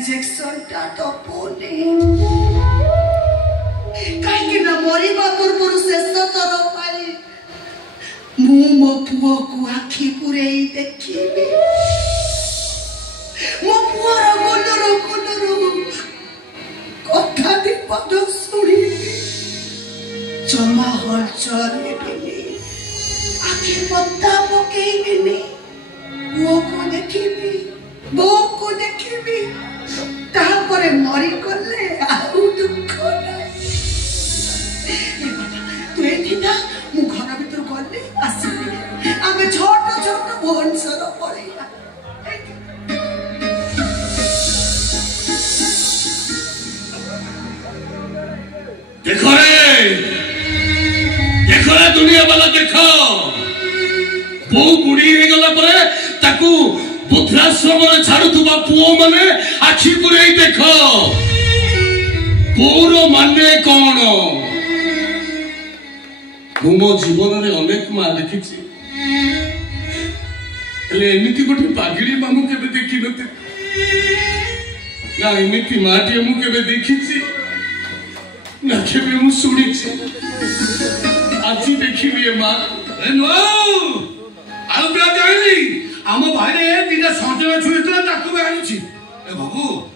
injection टा तो पोने कहीं ना मरिबा पूर्व शेष तर पाई मु मो पुओ को आखि पुरेई देखिबे मो पुओर गुलरो कथा दे पद सुनी जमा हल चले बिनी आखि पत्ता पकेइबिनी पुओ को देखिबी बो को देखिबी तापरे मरी करले आउ दुख तू एठी ना मु घर भीतर गले आसीबी आमे छोट छोट भोनसर पड़ेया देखो रे दुनिया वाला देखो बो बुढ़ी हो गला परे ताकू बुद्धाश्रम छाड़ुवा पुओ मैंने आखि पुरे देख पुओर माने कौन मो जीवन में अनेक माँ देखी एमती गोटे पागिड़ी माँ मुझे देखी ना एमती माटे मुझे देखी ना केवे मु शुणी आज देखी माँ आम भाई दिने सजन छुई ताकू आनी बाबू